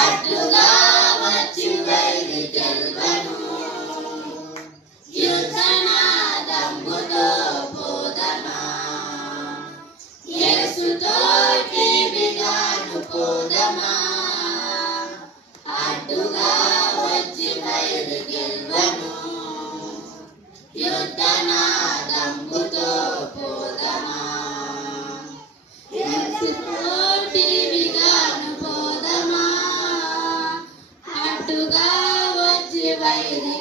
అట్లుగా అడ్డుగా వచ్చి వైరి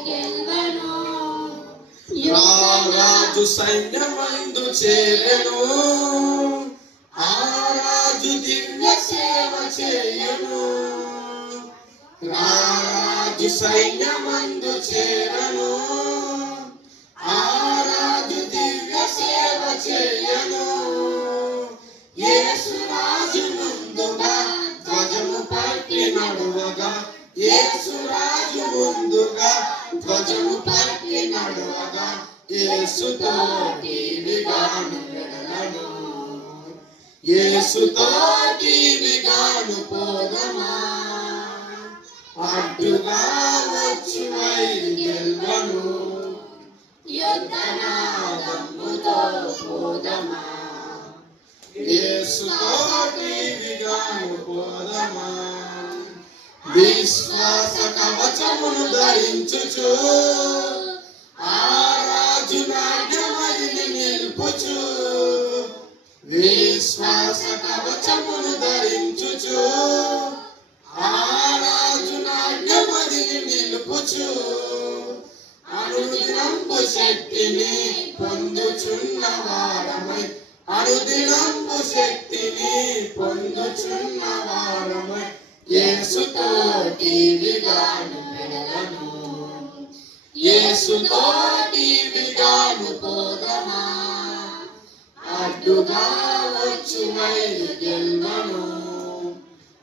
రాజు సైన్యమందు చేరెను. ఆ రాజు దివ్య సేవ చేయను. రాజు సైన్యమందు యేసురాజు ముందుగా ధ్వజము పట్టి నడువగా యేసుతో విగాను వెడలను యేసుతో విగాను పోదమా అడ్డుగా వచ్చి వైరి గెల్వను. యుద్ధనాదంబుతో పోదమా? యేసుతో విగాను పోదమా విశ్వాస కవచమును ధరించుచు ఆరాజు రాజు నాట్యమదిని నిల్పుచు. విశ్వాస కవచమును ధరించుచు ఆరాజు రాజు నాట్యమదిని నిలుపుచు. అనుదినంబు శక్తిని పొందుచున్న వారమై అనుదినంపు శక్తిని పొందుచున్న యేసుతోటి విగాను పోదమా? అడ్డుగా వచ్చి వైరి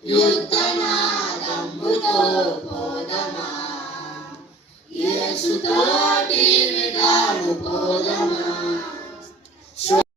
యుద్ధమా